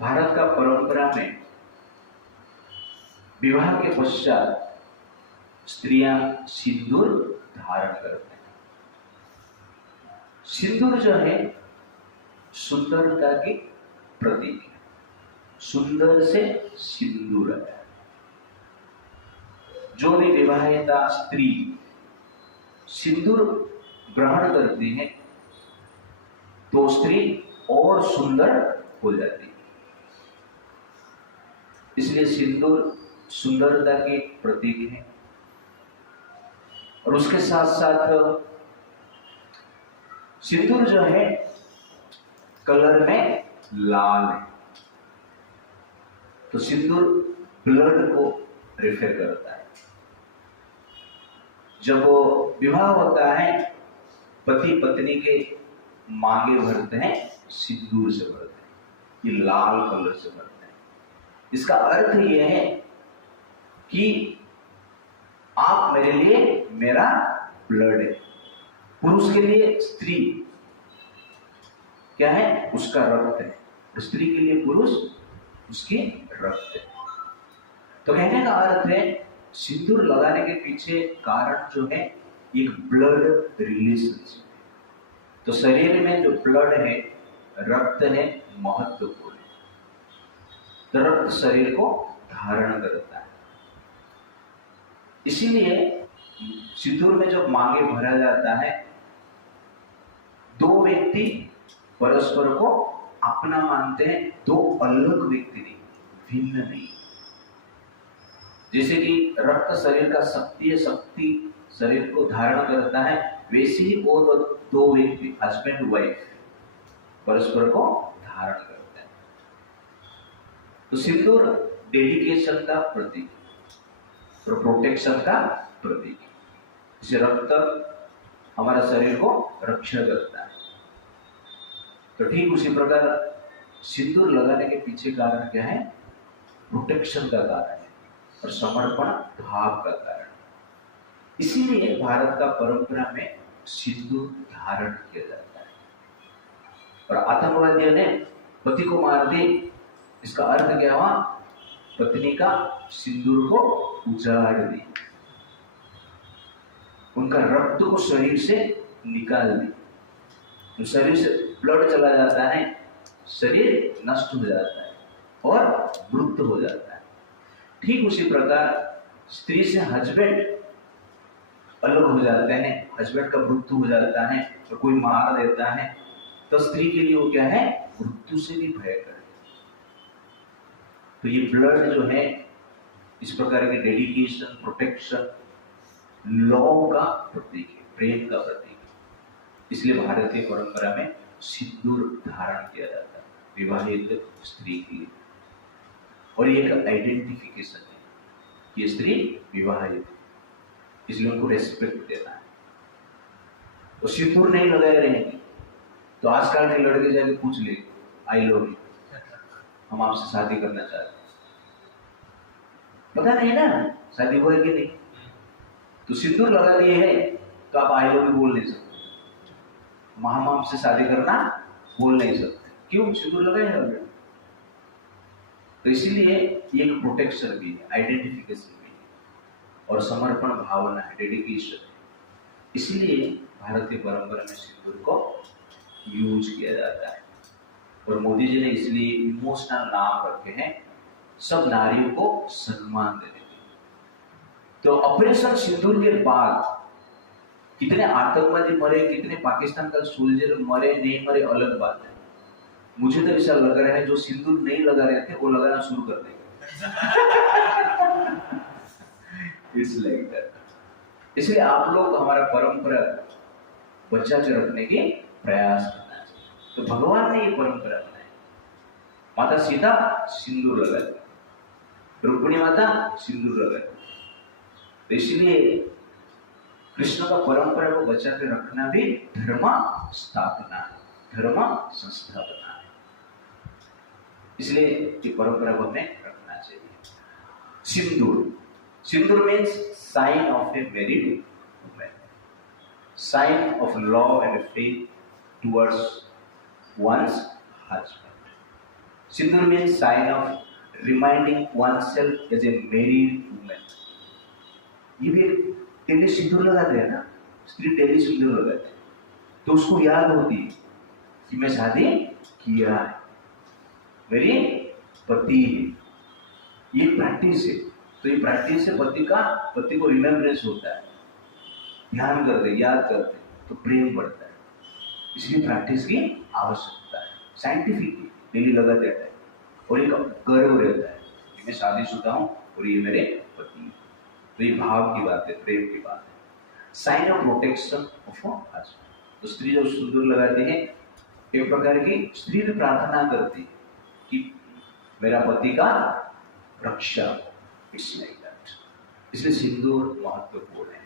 भारत का परंपरा में विवाह के पश्चात स्त्रियां सिंदूर धारण करते हैं। सिंदूर जो है सुंदरता की प्रतीक है। सुंदर से सिंदूर है। जो भी विवाहिता स्त्री सिंदूर ग्रहण करती है तो स्त्री और सुंदर हो जाती है। इसलिए सिंदूर सुंदरता के प्रतीक है। और उसके साथ साथ सिंदूर जो है कलर में लाल है, तो सिंदूर ब्लड को रेफर करता है। जब वो विवाह होता है पति पत्नी के मांगे भरते हैं, सिंदूर से भरते हैं, ये लाल कलर से भरते हैं। इसका अर्थ यह है कि आप मेरे लिए मेरा ब्लड है। पुरुष के लिए स्त्री क्या है? उसका रक्त है। स्त्री के लिए पुरुष उसकी रक्त है। तो कहने का अर्थ है सिंदूर लगाने के पीछे कारण जो है एक ब्लड रिलेशनशिप है। तो शरीर में जो ब्लड है, रक्त है, महत्वपूर्ण है। तो रक्त शरीर को धारण करता है। इसीलिए सिंदूर में जब मांगे भरा जाता है, दो व्यक्ति परस्पर को अपना मानते हैं, दो अलग व्यक्ति नहीं, भिन्न नहीं। जैसे कि रक्त शरीर का शक्ति है, शक्ति शरीर को धारण करता है, वैसे ही वो दो व्यक्ति हस्बैंड वाइफ परस्पर को धारण करते हैं। तो सिंदूर डेडिकेशन का प्रतीक और प्रोटेक्शन का प्रतीक है। इसे रक्त हमारा शरीर को रक्षा करता है। तो ठीक उसी प्रकार सिंदूर लगाने के पीछे कारण क्या है? प्रोटेक्शन का कारण है और समर्पण भाव का कारण। इसीलिए भारत का परंपरा में सिंदूर धारण किया जाता है। और आतंकवादियों ने पति को मार दी, इसका अर्थ क्या हुआ? पत्नी का सिंदूर को उजाड़ दी, उनका रक्त को शरीर से निकाल दी। तो शरीर से ब्लड चला जाता है, शरीर नष्ट हो जाता है और मृत हो जाता है। ठीक उसी प्रकार स्त्री से हस्बैंड अलग हो जाते हैं, हस्बैंड का मृत्यु हो जाता है तो कोई मार देता है, तो स्त्री के लिए वो क्या है? मृत्यु से भी भयकर है। तो ये ब्लड जो है इस प्रकार के डेडिकेशन, प्रोटेक्शन, लव का प्रतीक है, प्रेम का प्रतीक है। इसलिए भारतीय परंपरा में सिंदूर धारण किया जाता है विवाहित स्त्री के लिए। और ये एक आइडेंटिफिकेशन है कि ये स्त्री विवाहित है, इसलिए उनको रेस्पेक्ट देना है। तो सिंदूर नहीं लगाए रहेंगे तो आजकल के लड़के जाके पूछ ले, आई लव यू, हम आपसे शादी करना चाहते हैं। पता नहीं ना शादी हो कि नहीं। तो सिंदूर लगा दिए है तो आप आई लव यू बोल नहीं सकते, हम आपसे शादी करना बोल नहीं सकते। क्यों? सिंदूर लगाए हैं। तो इसीलिए एक प्रोटेक्शन भी है, आइडेंटिफिकेशन भी है और समर्पण भावना है, डेडिकेशन है। इसीलिए भारतीय परंपरा में सिंदूर को यूज किया जाता है। और मोदी जी ने इसलिए इमोशनल नाम रखे हैं, सब नारियों को सम्मान देने के। तो ऑपरेशन सिंदूर के बाद कितने आतंकवादी मरे, कितने पाकिस्तान का सोल्जर मरे, नहीं मरे अलग बात है। मुझे तो ऐसा लग रहा है जो सिंदूर नहीं लगा रहे थे वो लगाना शुरू कर देंगे। इसलिए आप लोग हमारा परंपरा बचा के रखने के प्रयास करना चाहिए। तो भगवान ने ये परंपरा बनाई। माता सीता सिंदूर लगाई, रुक्मिणी माता सिंदूर लगाई। तो इसलिए कृष्ण का परंपरा को बचा के रखना भी धर्म स्थापना है, धर्म संस्थापना है। इसलिए ये परंपरा को हमें रखना चाहिए। Sindoor, sindoor means sign of a married woman, sign of love and faith towards one's husband. Sindoor means sign of reminding oneself as a married woman. ये भी डेली सिंदूर लगाते हैं ना, स्त्री डेली सिंदूर लगाते हैं तो उसको याद होती है कि मैं शादी किया है, मेरी पति है। ये प्रैक्टिस है, तो ये प्रैक्टिस से पति को रिमेम्बरेंस होता है, ध्यान करते, याद करते, तो प्रेम बढ़ता है। इसलिए प्रैक्टिस की आवश्यकता है, साइंटिफिक डेली लगाते रहता है और एक गर्व रहता है कि मैं शादीशुदा हूँ और ये मेरे पति हैं। तो ये भाव की बात है, प्रेम की बात है। Sign of protection of husband. तो स्त्री जो सिंदूर लगाती है एक प्रकार की स्त्री भी प्रार्थना करती है कि मेरा पति का रक्षा, इट्स लाइक दैट। इसलिए सिंदूर महत्वपूर्ण है।